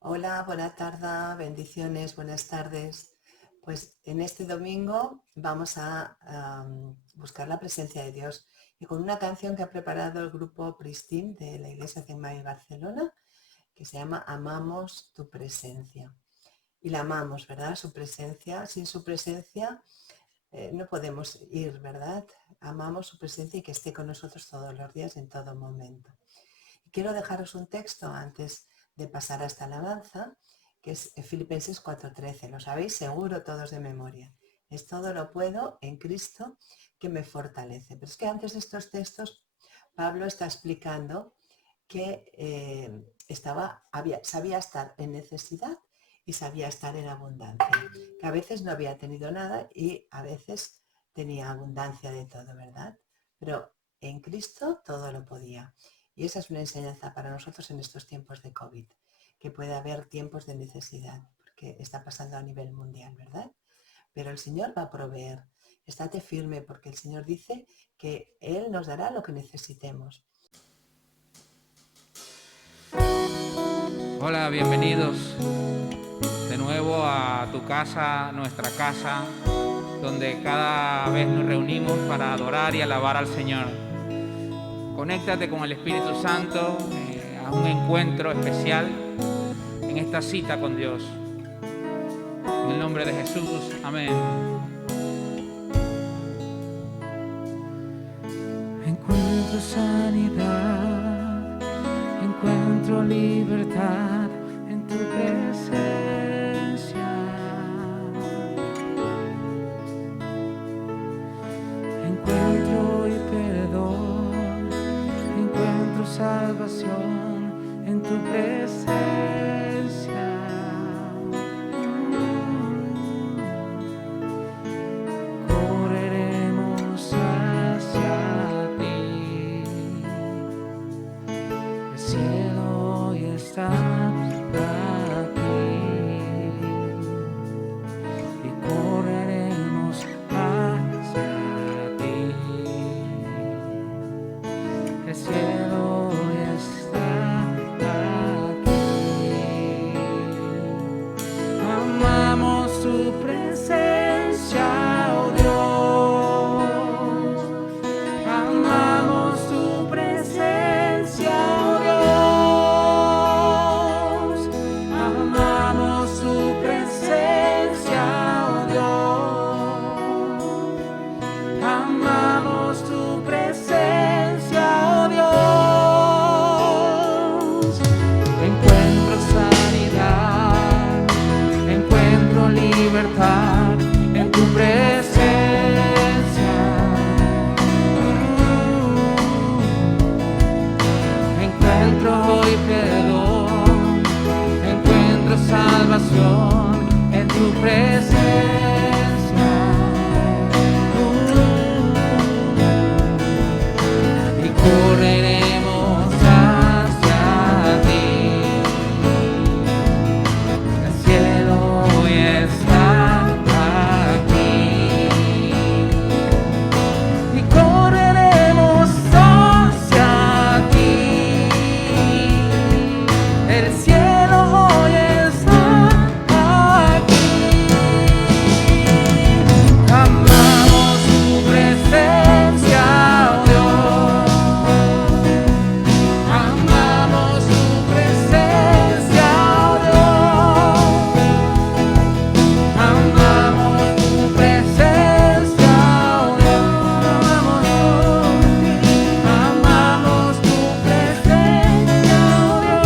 Hola, buena tarde, bendiciones, buenas tardes. Pues en este domingo vamos a buscar la presencia de Dios y con una canción que ha preparado el grupo Pristine de la Iglesia Cemay Barcelona, que se llama Amamos tu presencia. Y la amamos, ¿verdad? Su presencia, sin su presencia no podemos ir, ¿verdad? Amamos su presencia y que esté con nosotros todos los días, en todo momento. Y quiero dejaros un texto antes de pasar a esta alabanza, que es Filipenses 4:13. Lo sabéis seguro todos de memoria. Es todo lo puedo en Cristo que me fortalece. Pero es que antes de estos textos, Pablo está explicando que sabía estar en necesidad y sabía estar en abundancia. Que a veces no había tenido nada y a veces tenía abundancia de todo, ¿verdad? Pero en Cristo todo lo podía. Y esa es una enseñanza para nosotros en estos tiempos de COVID, que puede haber tiempos de necesidad, porque está pasando a nivel mundial, ¿verdad? Pero el Señor va a proveer. Estate firme, porque el Señor dice que Él nos dará lo que necesitemos. Hola, bienvenidos de nuevo a tu casa, nuestra casa, donde cada vez nos reunimos para adorar y alabar al Señor. Conéctate con el Espíritu Santo a un encuentro especial en esta cita con Dios. En el nombre de Jesús, amén. Encuentro sanidad, encuentro libertad en tu presencia. Encuentro hoy perdón, encuentro salvación en tu presencia. Correremos hacia ti. El cielo hoy está aquí y correremos hacia ti. El cielo hoy está aquí. Amamos tu presencia, oh Dios. Amamos tu presencia, oh Dios. Amamos tu presencia, oh Dios. Amamos tu presencia, oh Dios. Encuentro sanidad, encuentro libertad en tu presencia. Encuentro hoy perdón, encuentro salvación en tu presencia. Y correremos hacia ti. El cielo hoy está aquí. Y correremos hacia ti. El cielo hoy está aquí. Amamos tu presencia, oh Dios. Amamos tu presencia, oh Dios. Amamos tu presencia, oh Dios. Amamos tu presencia, oh Dios.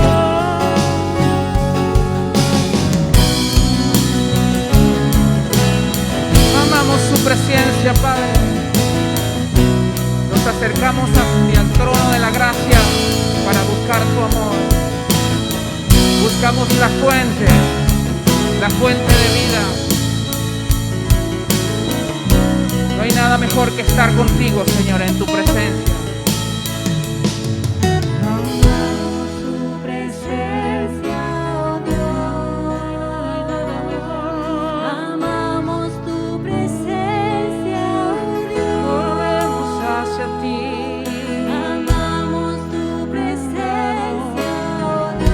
Amamos su presencia, Padre. Nos acercamos hacia el trono de la gracia para buscar tu amor. Buscamos la fuente de vida. No hay nada mejor que estar contigo, Señor, en tu presencia. Amamos tu presencia, oh Dios. Amamos tu presencia, oh Dios. Corremos hacia ti. Amamos tu presencia, oh Dios.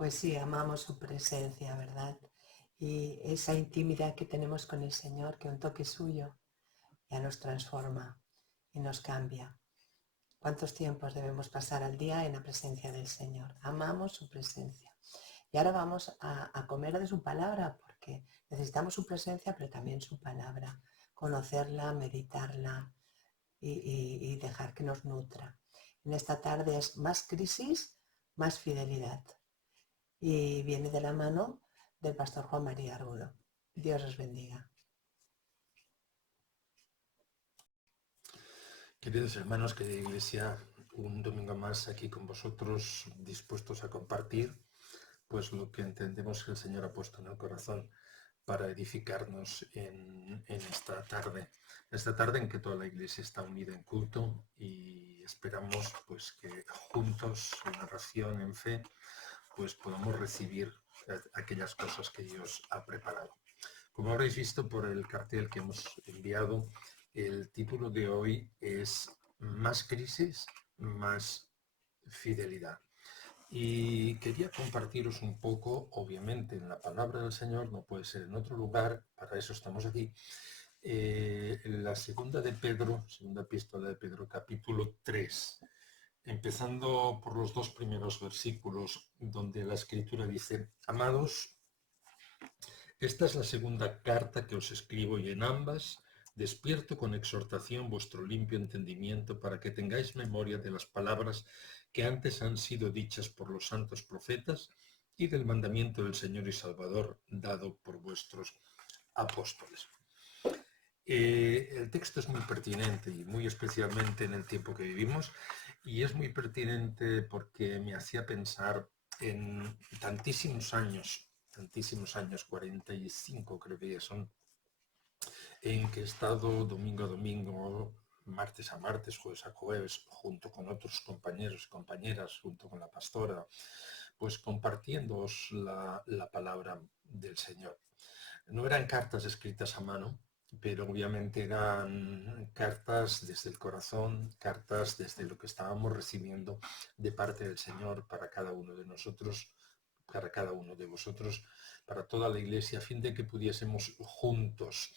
Pues sí, amamos su presencia, ¿verdad? Y esa intimidad que tenemos con el Señor, que un toque suyo ya nos transforma y nos cambia. ¿Cuántos tiempos debemos pasar al día en la presencia del Señor? Amamos su presencia. Y ahora vamos a comer de su palabra, porque necesitamos su presencia, pero también su palabra. Conocerla, meditarla y dejar que nos nutra. En esta tarde es más crisis, más fidelidad. Y viene de la mano del pastor Juan María Argudo. Dios os bendiga. Queridos hermanos, querida Iglesia, un domingo más aquí con vosotros, dispuestos a compartir pues lo que entendemos que el Señor ha puesto en el corazón para edificarnos en esta tarde en que toda la Iglesia está unida en culto y esperamos pues que juntos en oración, en fe, pues podamos recibir aquellas cosas que Dios ha preparado. Como habréis visto por el cartel que hemos enviado, el título de hoy es Más crisis, más fidelidad. Y quería compartiros un poco, obviamente en la palabra del Señor, no puede ser en otro lugar, para eso estamos aquí, la segunda epístola de Pedro, capítulo 3, empezando por los 2 primeros versículos, donde la Escritura dice: Amados, esta es la segunda carta que os escribo, y en ambas despierto con exhortación vuestro limpio entendimiento, para que tengáis memoria de las palabras que antes han sido dichas por los santos profetas y del mandamiento del Señor y Salvador dado por vuestros apóstoles. El texto es muy pertinente y muy especialmente en el tiempo que vivimos, y es muy pertinente porque me hacía pensar en tantísimos años, 45 creo que ya son, en que he estado domingo a domingo, martes a martes, jueves a jueves, junto con otros compañeros y compañeras, junto con la pastora, pues compartiéndoos la palabra del Señor. No eran cartas escritas a mano, pero obviamente eran cartas desde el corazón, cartas desde lo que estábamos recibiendo de parte del Señor para cada uno de nosotros, para cada uno de vosotros, para toda la Iglesia, a fin de que pudiésemos juntos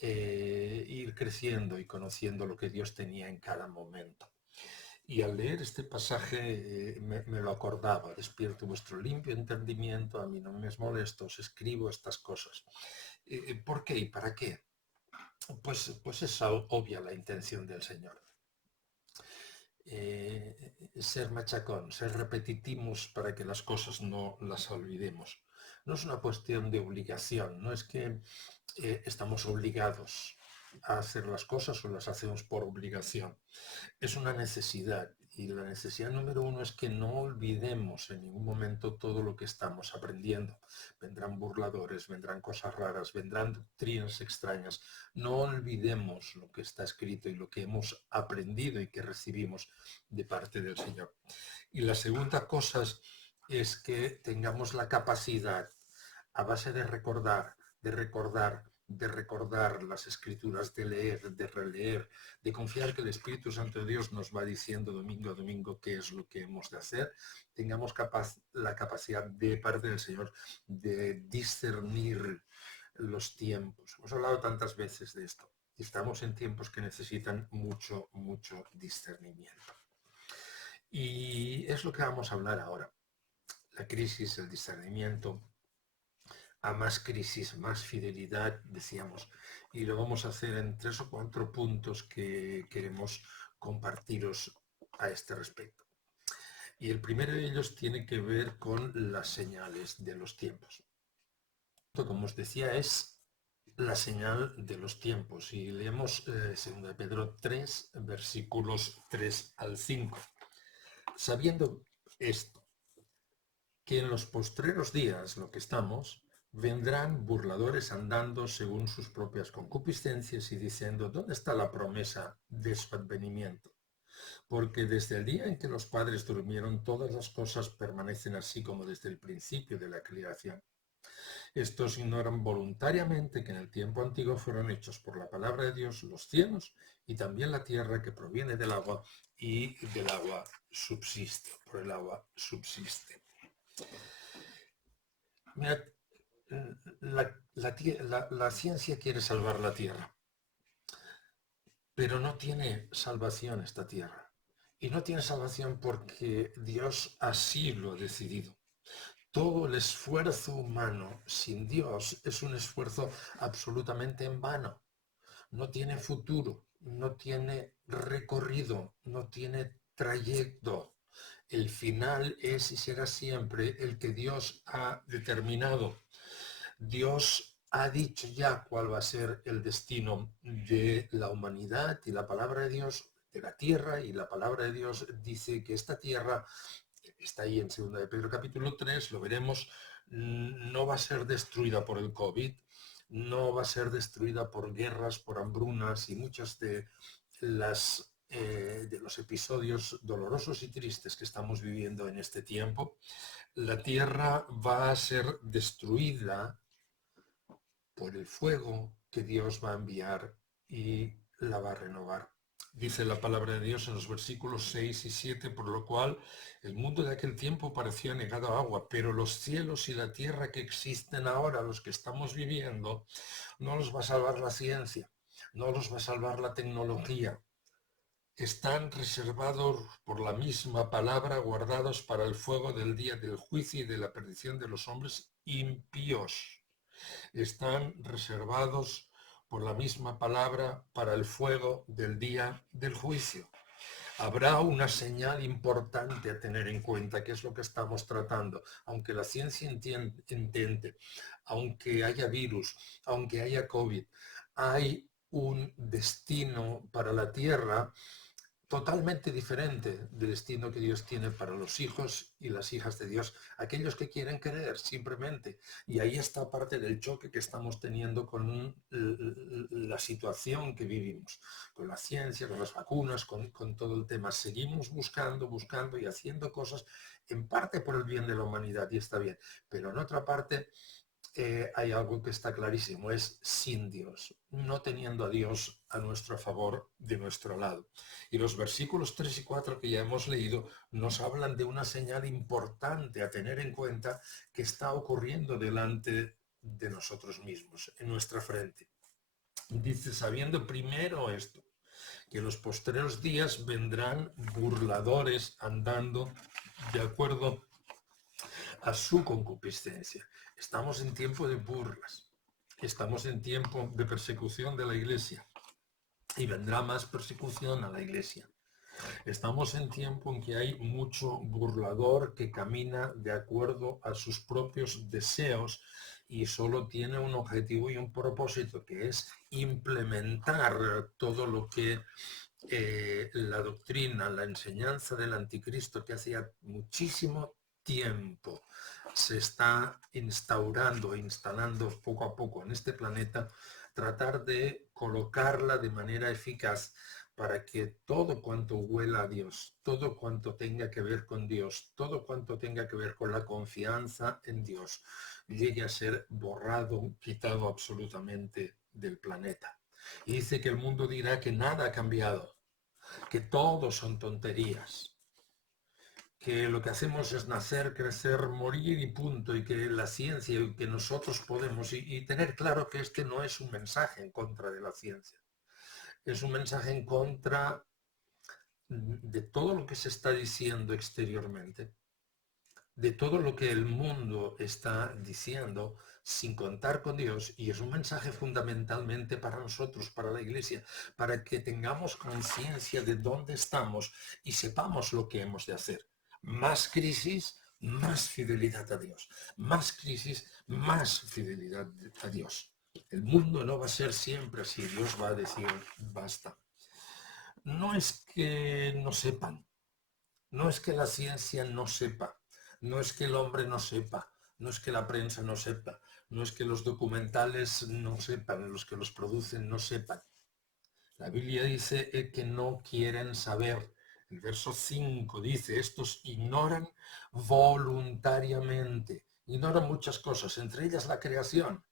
ir creciendo y conociendo lo que Dios tenía en cada momento. Y al leer este pasaje me lo acordaba: despierto vuestro limpio entendimiento, a mí no me es molesto, os escribo estas cosas. ¿Por qué y para qué? Pues es obvia la intención del Señor. Ser machacón, ser repetitivos para que las cosas no las olvidemos. No es una cuestión de obligación, no es que estamos obligados a hacer las cosas o las hacemos por obligación. Es una necesidad, y la necesidad número 1 es que no olvidemos en ningún momento todo lo que estamos aprendiendo. Vendrán burladores, vendrán cosas raras, vendrán doctrinas extrañas. No olvidemos lo que está escrito y lo que hemos aprendido y que recibimos de parte del Señor. Y la segunda cosa es que tengamos la capacidad, a base de recordar las Escrituras, de leer, de releer, de confiar que el Espíritu Santo de Dios nos va diciendo domingo a domingo qué es lo que hemos de hacer, tengamos la capacidad de parte del Señor de discernir los tiempos. Hemos hablado tantas veces de esto. Estamos en tiempos que necesitan mucho discernimiento. Y es lo que vamos a hablar ahora. La crisis, el discernimiento. A más crisis, más fidelidad, decíamos, y lo vamos a hacer en 3 o 4 puntos que queremos compartiros a este respecto. Y el primero de ellos tiene que ver con las señales de los tiempos. Como os decía, es la señal de los tiempos, y leemos 2 Pedro 3, versículos 3 al 5. Sabiendo esto, que en los postreros días, lo que estamos, vendrán burladores andando según sus propias concupiscencias y diciendo: ¿dónde está la promesa de su advenimiento? Porque desde el día en que los padres durmieron, todas las cosas permanecen así como desde el principio de la creación. Estos ignoran voluntariamente que en el tiempo antiguo fueron hechos por la palabra de Dios los cielos y también la tierra, que proviene del agua y del agua subsiste, por el agua subsiste. Mira, la ciencia quiere salvar la Tierra, pero no tiene salvación esta Tierra. Y no tiene salvación porque Dios así lo ha decidido. Todo el esfuerzo humano sin Dios es un esfuerzo absolutamente en vano. No tiene futuro, no tiene recorrido, no tiene trayecto. El final es y será siempre el que Dios ha determinado. Dios ha dicho ya cuál va a ser el destino de la humanidad y la palabra de Dios, de la tierra, y la palabra de Dios dice que esta tierra, está ahí en 2 de Pedro capítulo 3, lo veremos, no va a ser destruida por el COVID, no va a ser destruida por guerras, por hambrunas y muchas de los episodios dolorosos y tristes que estamos viviendo en este tiempo. La tierra va a ser destruida por el fuego que Dios va a enviar y la va a renovar. Dice la palabra de Dios en los versículos 6 y 7, por lo cual el mundo de aquel tiempo parecía negado a agua, pero los cielos y la tierra que existen ahora, los que estamos viviendo, no los va a salvar la ciencia, no los va a salvar la tecnología. Están reservados por la misma palabra, guardados para el fuego del día del juicio y de la perdición de los hombres impíos. Están reservados por la misma palabra para el fuego del día del juicio. Habrá una señal importante a tener en cuenta, que es lo que estamos tratando. Aunque la ciencia intente, aunque haya virus, aunque haya COVID, hay un destino para la Tierra totalmente diferente del destino que Dios tiene para los hijos y las hijas de Dios, aquellos que quieren creer simplemente. Y ahí está parte del choque que estamos teniendo con la situación que vivimos, con la ciencia, con las vacunas, con todo el tema. Seguimos buscando y haciendo cosas en parte por el bien de la humanidad, y está bien, pero en otra parte hay algo que está clarísimo, es sin Dios, no teniendo a Dios a nuestro favor, de nuestro lado. Y los versículos 3 y 4 que ya hemos leído nos hablan de una señal importante a tener en cuenta que está ocurriendo delante de nosotros mismos, en nuestra frente. Dice, sabiendo primero esto, que en los postreros días vendrán burladores andando de acuerdo a su concupiscencia. Estamos en tiempo de burlas, estamos en tiempo de persecución de la iglesia y vendrá más persecución a la iglesia. Estamos en tiempo en que hay mucho burlador que camina de acuerdo a sus propios deseos y solo tiene un objetivo y un propósito, que es implementar todo lo que la doctrina, la enseñanza del anticristo, que hacía muchísimo tiempo se está instaurando e instalando poco a poco en este planeta, tratar de colocarla de manera eficaz para que todo cuanto huela a Dios, todo cuanto tenga que ver con Dios, todo cuanto tenga que ver con la confianza en Dios, llegue a ser borrado, quitado absolutamente del planeta. Y dice que el mundo dirá que nada ha cambiado, que todo son tonterías, que lo que hacemos es nacer, crecer, morir y punto, y que la ciencia y que nosotros podemos, y tener claro que este no es un mensaje en contra de la ciencia, es un mensaje en contra de todo lo que se está diciendo exteriormente, de todo lo que el mundo está diciendo sin contar con Dios, y es un mensaje fundamentalmente para nosotros, para la iglesia, para que tengamos conciencia de dónde estamos y sepamos lo que hemos de hacer. Más crisis, más fidelidad a Dios. Más crisis, más fidelidad a Dios. El mundo no va a ser siempre así. Dios va a decir, basta. No es que no sepan, no es que la ciencia no sepa, no es que el hombre no sepa, no es que la prensa no sepa, no es que los documentales no sepan, los que los producen no sepan. La Biblia dice que no quieren saber. El verso 5 dice, estos ignoran voluntariamente, ignoran muchas cosas, entre ellas la creación,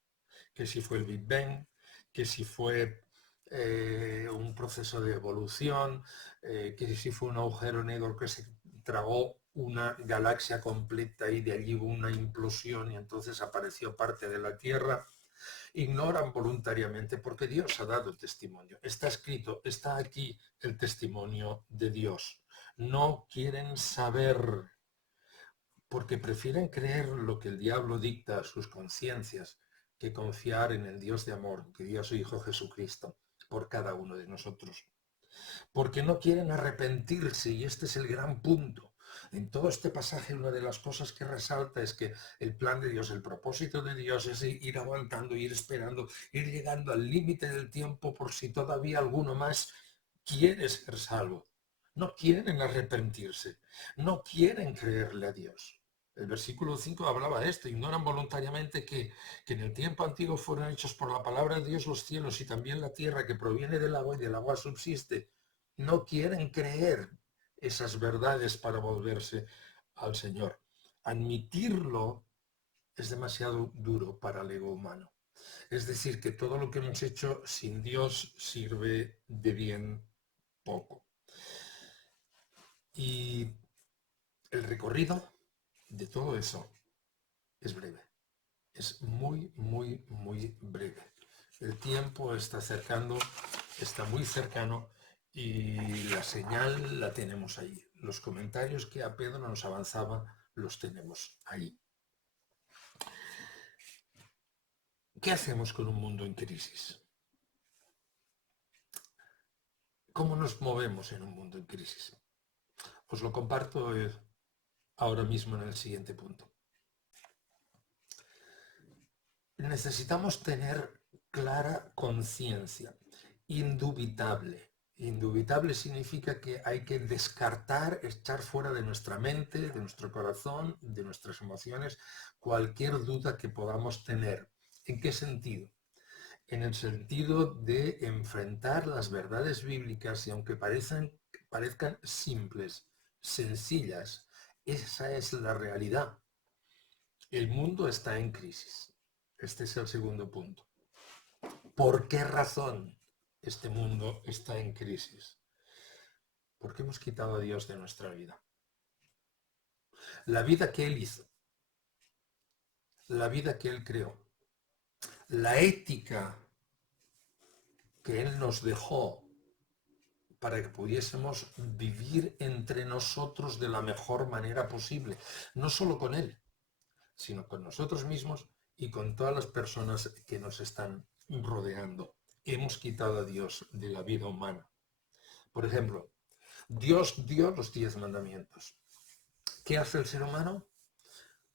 que si fue el Big Bang, que si fue un proceso de evolución, que si fue un agujero negro que se tragó una galaxia completa y de allí hubo una implosión y entonces apareció parte de la Tierra. Ignoran voluntariamente porque Dios ha dado testimonio. Está escrito, está aquí el testimonio de Dios. No quieren saber porque prefieren creer lo que el diablo dicta a sus conciencias que confiar en el Dios de amor, que dio a su Hijo Jesucristo por cada uno de nosotros. Porque no quieren arrepentirse y este es el gran punto. En todo este pasaje una de las cosas que resalta es que el plan de Dios, el propósito de Dios es ir aguantando, ir esperando, ir llegando al límite del tiempo por si todavía alguno más quiere ser salvo. No quieren arrepentirse, no quieren creerle a Dios. El versículo 5 hablaba de esto, ignoran voluntariamente que en el tiempo antiguo fueron hechos por la palabra de Dios los cielos y también la tierra que proviene del agua y del agua subsiste. No quieren creer esas verdades para volverse al Señor. Admitirlo es demasiado duro para el ego humano. Es decir, que todo lo que hemos hecho sin Dios sirve de bien poco. Y el recorrido de todo eso es breve. Es muy, muy, muy breve. El tiempo está acercando, está muy cercano y la señal la tenemos ahí. Los comentarios que a Pedro nos avanzaba los tenemos ahí. ¿Qué hacemos con un mundo en crisis? ¿Cómo nos movemos en un mundo en crisis? Os lo comparto ahora mismo en el siguiente punto. Necesitamos tener clara conciencia, indubitable. Indubitable significa que hay que descartar, echar fuera de nuestra mente, de nuestro corazón, de nuestras emociones, cualquier duda que podamos tener. ¿En qué sentido? En el sentido de enfrentar las verdades bíblicas y aunque parezcan simples, sencillas, esa es la realidad. El mundo está en crisis. Este es el segundo punto. ¿Por qué razón este mundo está en crisis? Porque hemos quitado a Dios de nuestra vida. La vida que Él hizo, la vida que Él creó, la ética que Él nos dejó para que pudiésemos vivir entre nosotros de la mejor manera posible, no solo con Él, sino con nosotros mismos y con todas las personas que nos están rodeando. Hemos quitado a Dios de la vida humana. Por ejemplo, Dios dio los 10 mandamientos. ¿Qué hace el ser humano?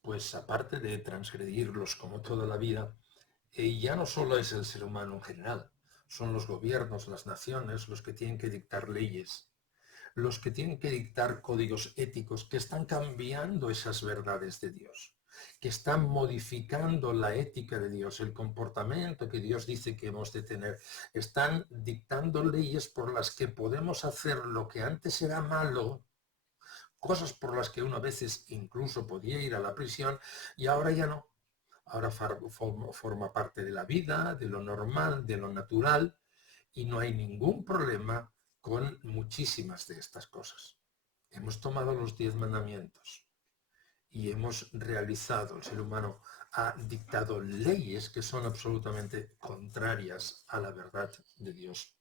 Pues aparte de transgredirlos como toda la vida, ya no solo es el ser humano en general, son los gobiernos, las naciones, los que tienen que dictar leyes, los que tienen que dictar códigos éticos que están cambiando esas verdades de Dios, que están modificando la ética de Dios, el comportamiento que Dios dice que hemos de tener. Están dictando leyes por las que podemos hacer lo que antes era malo, cosas por las que uno a veces incluso podía ir a la prisión y ahora ya no. Ahora forma parte de la vida, de lo normal, de lo natural y no hay ningún problema con muchísimas de estas cosas. Hemos tomado los 10 mandamientos y hemos realizado, el ser humano ha dictado leyes que son absolutamente contrarias a la verdad de Dios.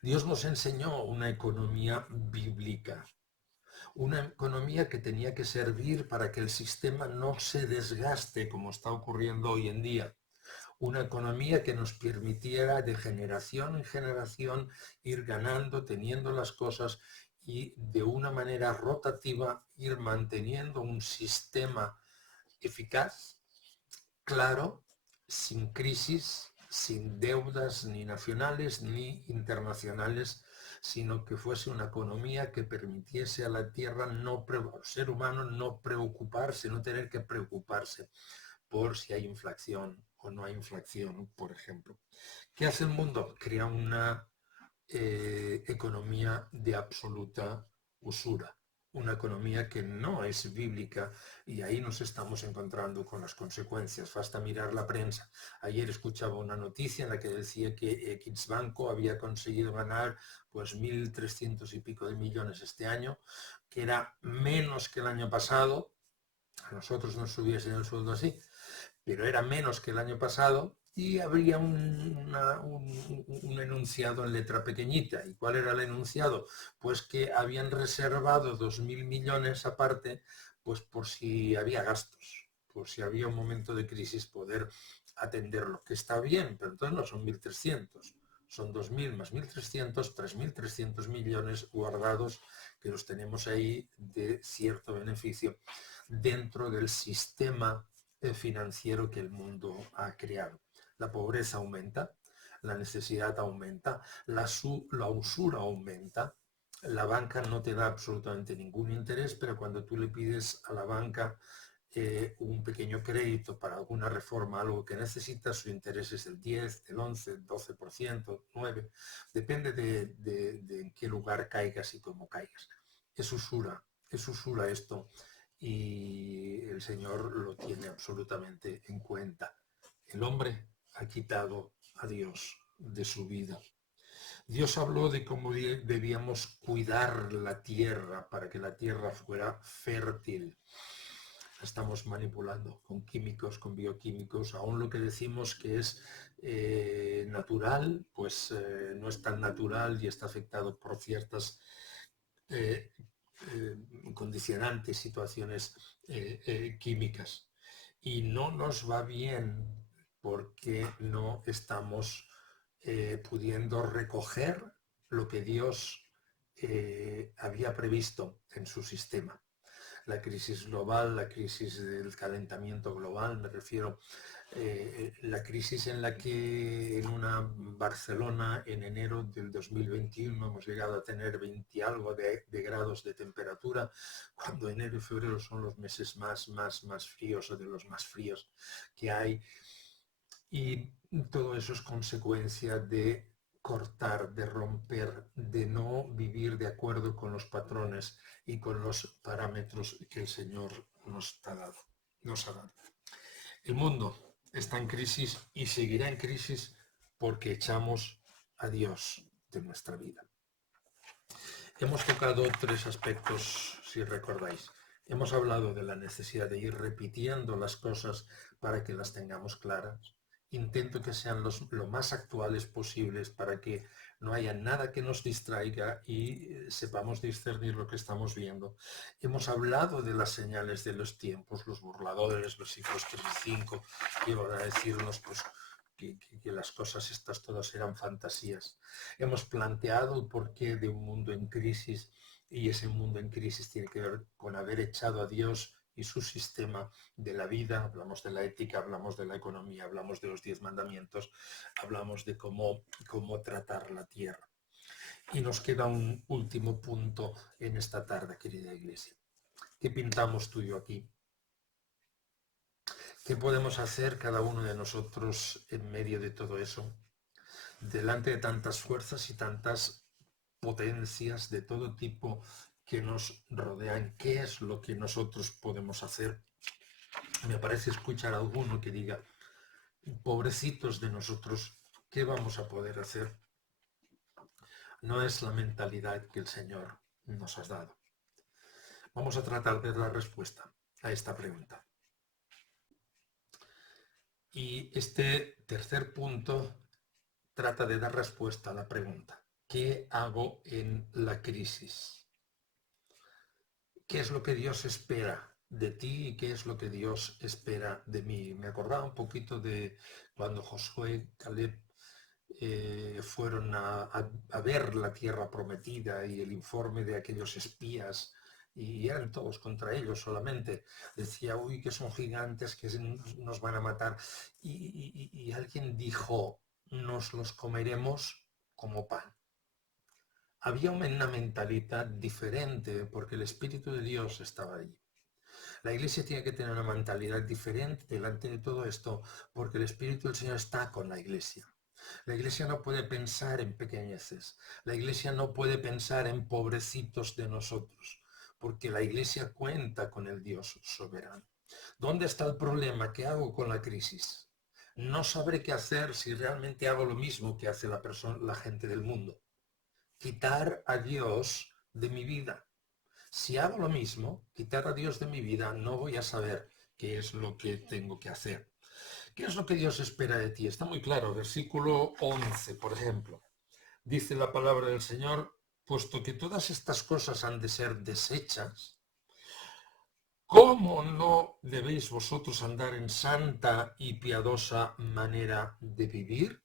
Dios nos enseñó una economía bíblica, una economía que tenía que servir para que el sistema no se desgaste como está ocurriendo hoy en día. Una economía que nos permitiera de generación en generación ir ganando, teniendo las cosas y de una manera rotativa ir manteniendo un sistema eficaz, claro, sin crisis, sin deudas ni nacionales ni internacionales, sino que fuese una economía que permitiese a la tierra, al ser humano, no preocuparse, no tener que preocuparse por si hay inflación o no hay inflación, por ejemplo. ¿Qué hace el mundo? Crea una economía de absoluta usura, una economía que no es bíblica y ahí nos estamos encontrando con las consecuencias. Basta mirar la prensa. Ayer escuchaba una noticia en la que decía que X Banco había conseguido ganar pues 1.300 y pico de millones este año, que era menos que el año pasado. A nosotros nos subiesen el sueldo así, pero era menos que el año pasado y habría un enunciado en letra pequeñita. ¿Y cuál era el enunciado? Pues que habían reservado 2.000 millones aparte, pues por si había gastos, por si había un momento de crisis poder atenderlo, que está bien, pero entonces no son 1.300, son 2.000 más 1.300, 3.300 millones guardados que los tenemos ahí de cierto beneficio dentro del sistema financiero que el mundo ha creado. La pobreza aumenta, la necesidad aumenta, la usura aumenta, la banca no te da absolutamente ningún interés, pero cuando tú le pides a la banca un pequeño crédito para alguna reforma, algo que necesitas, su interés es del 10, del 11, del 12%, 9%, depende de en qué lugar caigas y cómo caigas. Es usura esto y el Señor lo tiene absolutamente en cuenta. El hombre ha quitado a Dios de su vida. Dios habló de cómo debíamos cuidar la tierra para que la tierra fuera fértil. Estamos manipulando con químicos, con bioquímicos. Aún lo que decimos que es natural, pues no es tan natural y está afectado por ciertas condicionantes, situaciones químicas. Y no nos va bien porque no estamos pudiendo recoger lo que Dios había previsto en su sistema. La crisis global, la crisis del calentamiento global, me refiero la crisis en la que en una Barcelona en enero del 2021 hemos llegado a tener 20 y algo de grados de temperatura, cuando enero y febrero son los meses más fríos o de los más fríos que hay. Y todo eso es consecuencia de cortar, de romper, de no vivir de acuerdo con los patrones y con los parámetros que el Señor nos ha dado. El mundo está en crisis y seguirá en crisis porque echamos a Dios de nuestra vida. Hemos tocado 3 aspectos, si recordáis. Hemos hablado de la necesidad de ir repitiendo las cosas para que las tengamos claras. Intento que sean lo más actuales posibles para que no haya nada que nos distraiga y sepamos discernir lo que estamos viendo. Hemos hablado de las señales de los tiempos, los burladores, versículos 3 y 5, que iban a decirnos pues, que las cosas estas todas eran fantasías. Hemos planteado el porqué de un mundo en crisis y ese mundo en crisis tiene que ver con haber echado a Dios y su sistema de la vida. Hablamos de la ética, hablamos de la economía, hablamos de los 10 mandamientos, hablamos de cómo tratar la tierra. Y nos queda un último punto en esta tarde, querida iglesia. ¿Qué pintamos tú y yo aquí? ¿Qué podemos hacer cada uno de nosotros en medio de todo eso? Delante de tantas fuerzas y tantas potencias de todo tipo que nos rodean, ¿qué es lo que nosotros podemos hacer? Me parece escuchar a alguno que diga, pobrecitos de nosotros, ¿qué vamos a poder hacer? No es la mentalidad que el Señor nos ha dado. Vamos a tratar de dar respuesta a esta pregunta. Y este tercer punto trata de dar respuesta a la pregunta, ¿qué hago en la crisis? ¿Qué es lo que Dios espera de ti y qué es lo que Dios espera de mí? Me acordaba un poquito de cuando Josué y Caleb fueron a ver la tierra prometida y el informe de aquellos espías, y eran todos contra ellos solamente. Decía, uy, que son gigantes, que nos van a matar. Y alguien dijo, nos los comeremos como pan. Había una mentalidad diferente porque el Espíritu de Dios estaba allí. La Iglesia tiene que tener una mentalidad diferente delante de todo esto porque el Espíritu del Señor está con la Iglesia. La Iglesia no puede pensar en pequeñeces. La Iglesia no puede pensar en pobrecitos de nosotros. porque la Iglesia cuenta con el Dios soberano. ¿Dónde está el problema? ¿Qué hago con la crisis? No sabré qué hacer si realmente hago lo mismo que hace la gente del mundo. Quitar a Dios de mi vida. Si hago lo mismo, quitar a Dios de mi vida, no voy a saber qué es lo que tengo que hacer. ¿Qué es lo que Dios espera de ti? Está muy claro. Versículo 11, por ejemplo. Dice la palabra del Señor, puesto que todas estas cosas han de ser deshechas, ¿cómo no debéis vosotros andar en santa y piadosa manera de vivir?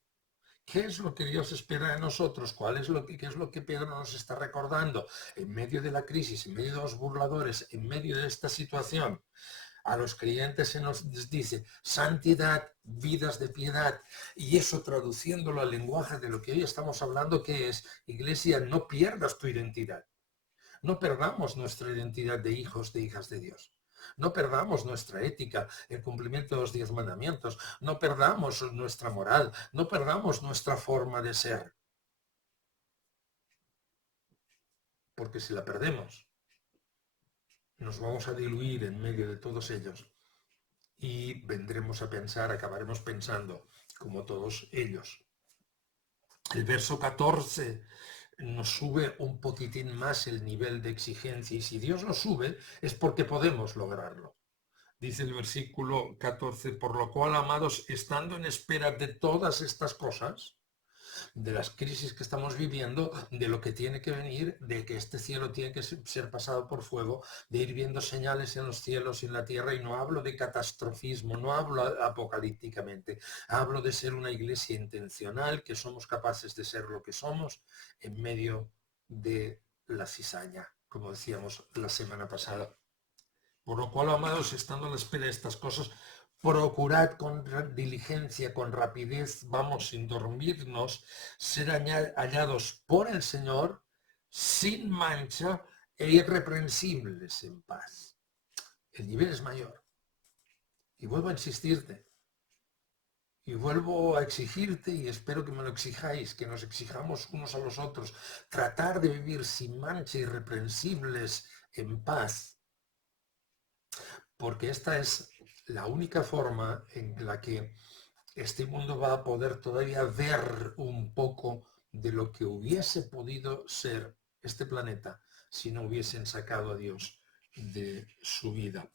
¿Qué es lo que Dios espera de nosotros? ¿Qué es lo que Pedro nos está recordando? En medio de la crisis, en medio de los burladores, en medio de esta situación, a los creyentes se nos dice santidad, vidas de piedad. Y eso, traduciéndolo al lenguaje de lo que hoy estamos hablando, que es, Iglesia, no pierdas tu identidad. No perdamos nuestra identidad de hijos, de hijas de Dios. No perdamos nuestra ética, el cumplimiento de los 10 mandamientos. No perdamos nuestra moral. No perdamos nuestra forma de ser. Porque si la perdemos, nos vamos a diluir en medio de todos ellos y vendremos a pensar, acabaremos pensando como todos ellos. El verso 14 nos sube un poquitín más el nivel de exigencia, y si Dios lo sube es porque podemos lograrlo. Dice el versículo 14, por lo cual, amados, estando en espera de todas estas cosas, de las crisis que estamos viviendo, de lo que tiene que venir, de que este cielo tiene que ser pasado por fuego, de ir viendo señales en los cielos y en la tierra, y no hablo de catastrofismo, no hablo apocalípticamente, hablo de ser una iglesia intencional, que somos capaces de ser lo que somos en medio de la cizaña, como decíamos la semana pasada. Por lo cual, amados, estando a la espera de estas cosas, procurad con diligencia, con rapidez, vamos, sin dormirnos, ser hallados por el Señor, sin mancha e irreprensibles en paz. El nivel es mayor. Y vuelvo a insistirte. Y vuelvo a exigirte, y espero que me lo exijáis, que nos exijamos unos a los otros, tratar de vivir sin mancha, irreprensibles en paz. Porque esta es la única forma en la que este mundo va a poder todavía ver un poco de lo que hubiese podido ser este planeta si no hubiesen sacado a Dios de su vida.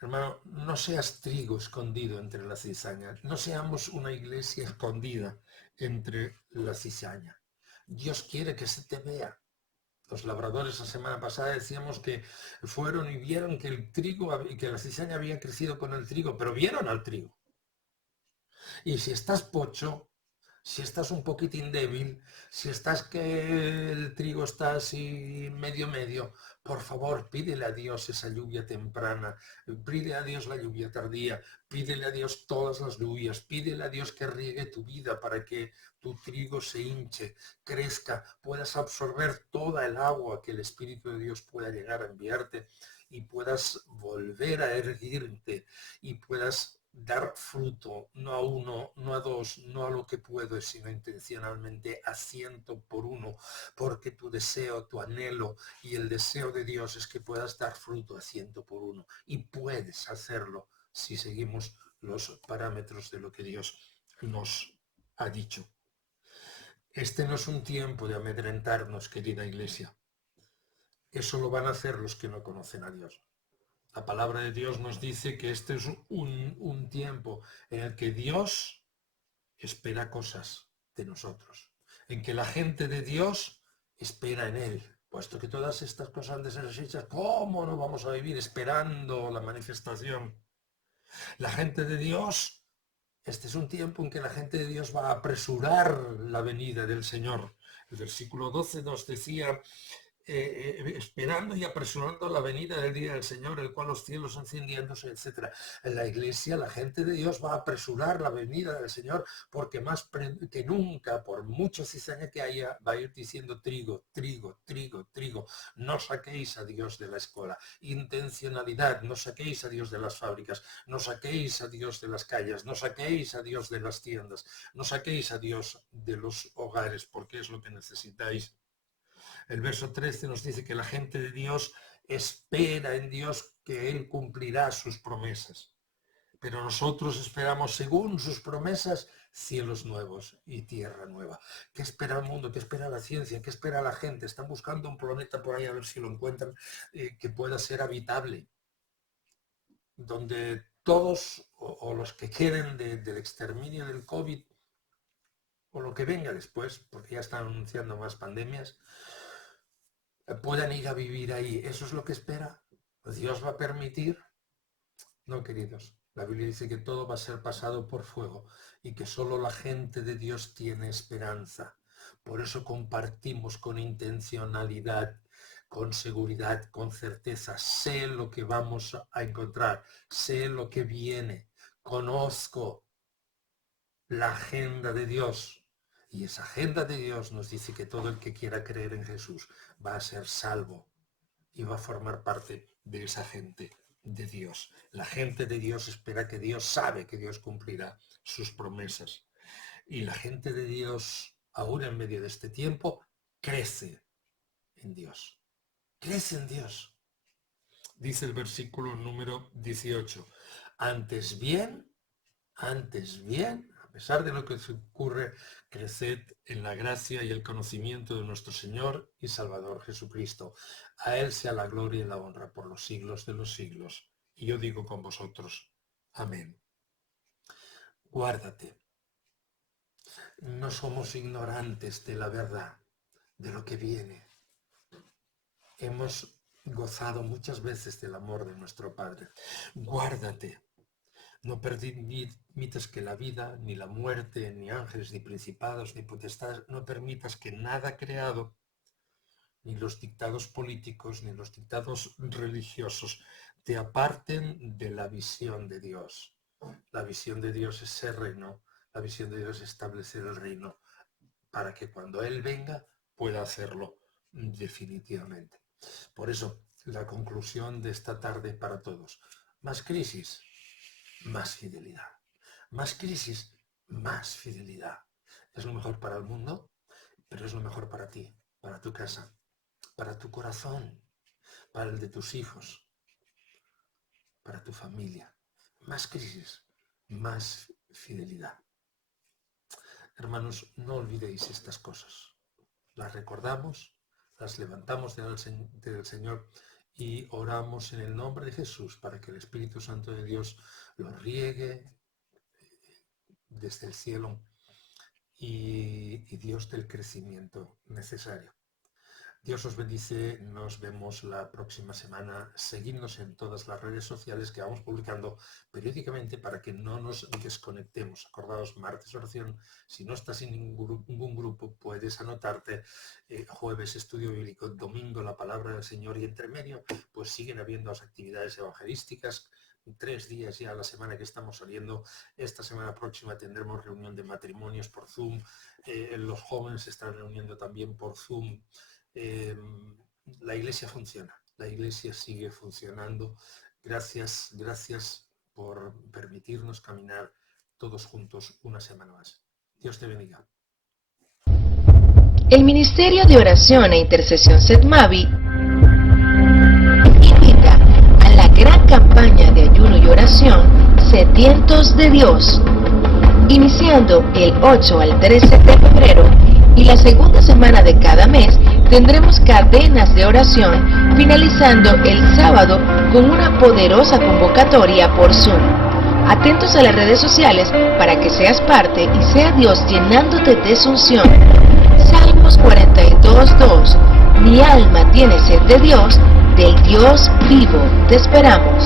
Hermano, no seas trigo escondido entre la cizaña, no seamos una iglesia escondida entre la cizaña. Dios quiere que se te vea. Los labradores la semana pasada decíamos que fueron y vieron que el trigo, que la cizaña había crecido con el trigo, pero vieron al trigo. Y si estás pocho, si estás un poquitín débil, si estás que el trigo está así medio, por favor, pídele a Dios esa lluvia temprana, pídele a Dios la lluvia tardía, pídele a Dios todas las lluvias, pídele a Dios que riegue tu vida para que tu trigo se hinche, crezca, puedas absorber toda el agua que el Espíritu de Dios pueda llegar a enviarte y puedas volver a erguirte y puedas dar fruto, no a uno, no a dos, no a lo que puedo, sino intencionalmente a 100 por 1, porque tu deseo, tu anhelo y el deseo de Dios es que puedas dar fruto a 100 por 1, y puedes hacerlo si seguimos los parámetros de lo que Dios nos ha dicho. Este no es un tiempo de amedrentarnos, querida iglesia. Eso lo van a hacer los que no conocen a Dios. La palabra de Dios nos dice que este es un tiempo en el que Dios espera cosas de nosotros, en que la gente de Dios espera en Él. Puesto que todas estas cosas han de ser hechas, ¿cómo no vamos a vivir esperando la manifestación? La gente de Dios, este es un tiempo en que la gente de Dios va a apresurar la venida del Señor. El versículo 12 nos decía, esperando y apresurando la venida del día del Señor, el cual los cielos encendiéndose, etc. En la iglesia, la gente de Dios va a apresurar la venida del Señor, porque más que nunca, por mucha cizaña que haya, va a ir diciendo trigo, trigo, trigo, trigo. No saquéis a Dios de la escuela. Intencionalidad, no saquéis a Dios de las fábricas, no saquéis a Dios de las calles, no saquéis a Dios de las tiendas, no saquéis a Dios de los hogares, porque es lo que necesitáis. El verso 13 nos dice que la gente de Dios espera en Dios que Él cumplirá sus promesas. Pero nosotros esperamos, según sus promesas, cielos nuevos y tierra nueva. ¿Qué espera el mundo? ¿Qué espera la ciencia? ¿Qué espera la gente? Están buscando un planeta por ahí a ver si lo encuentran que pueda ser habitable, donde todos o los que queden del exterminio del COVID o lo que venga después, porque ya están anunciando más pandemias, puedan ir a vivir ahí. ¿Eso es lo que espera? ¿Dios va a permitir? No, queridos. La Biblia dice que todo va a ser pasado por fuego y que solo la gente de Dios tiene esperanza. Por eso compartimos con intencionalidad, con seguridad, con certeza. Sé lo que vamos a encontrar, sé lo que viene, conozco la agenda de Dios. Y esa agenda de Dios nos dice que todo el que quiera creer en Jesús va a ser salvo y va a formar parte de esa gente de Dios. La gente de Dios espera que Dios sabe que Dios cumplirá sus promesas. Y la gente de Dios, aún en medio de este tiempo, crece en Dios. Crece en Dios. Dice el versículo número 18. Antes bien, a pesar de lo que se ocurre, creced en la gracia y el conocimiento de nuestro Señor y Salvador Jesucristo. A Él sea la gloria y la honra por los siglos de los siglos. Y yo digo con vosotros, amén. Guárdate. No somos ignorantes de la verdad, de lo que viene. Hemos gozado muchas veces del amor de nuestro Padre. Guárdate. No permitas que la vida, ni la muerte, ni ángeles, ni principados, ni potestades, no permitas que nada creado, ni los dictados políticos, ni los dictados religiosos, te aparten de la visión de Dios. La visión de Dios es ser reino, la visión de Dios es establecer el reino, para que cuando Él venga pueda hacerlo definitivamente. Por eso, la conclusión de esta tarde para todos: más crisis, más fidelidad. Más crisis, más fidelidad. Es lo mejor para el mundo, pero es lo mejor para ti, para tu casa, para tu corazón, para el de tus hijos, para tu familia. Más crisis, más fidelidad. Hermanos, no olvidéis estas cosas. Las recordamos, las levantamos delante del Señor y oramos en el nombre de Jesús para que el Espíritu Santo de Dios lo riegue desde el cielo y Dios del crecimiento necesario. Dios os bendice, nos vemos la próxima semana. Seguidnos en todas las redes sociales que vamos publicando periódicamente para que no nos desconectemos. Acordaos, martes oración, si no estás en ningún grupo puedes anotarte, jueves estudio bíblico, domingo la palabra del Señor y entre medio pues siguen habiendo las actividades evangelísticas. 3 días ya a la semana que estamos saliendo. Esta semana próxima tendremos reunión de matrimonios por Zoom. Los jóvenes se están reuniendo también por Zoom. La iglesia funciona, la iglesia sigue funcionando. Gracias por permitirnos caminar todos juntos una semana más. Dios te bendiga. El Ministerio de Oración e Intercesión SETMAVI invita a la gran campaña de ayuno y oración Sedientos de Dios, iniciando el 8 al 13 de febrero y la segunda semana de cada mes tendremos cadenas de oración, finalizando el sábado con una poderosa convocatoria por Zoom. Atentos a las redes sociales para que seas parte y sea Dios llenándote de su unción. Salmos 42:2. Mi alma tiene sed de Dios, del Dios vivo. Te esperamos.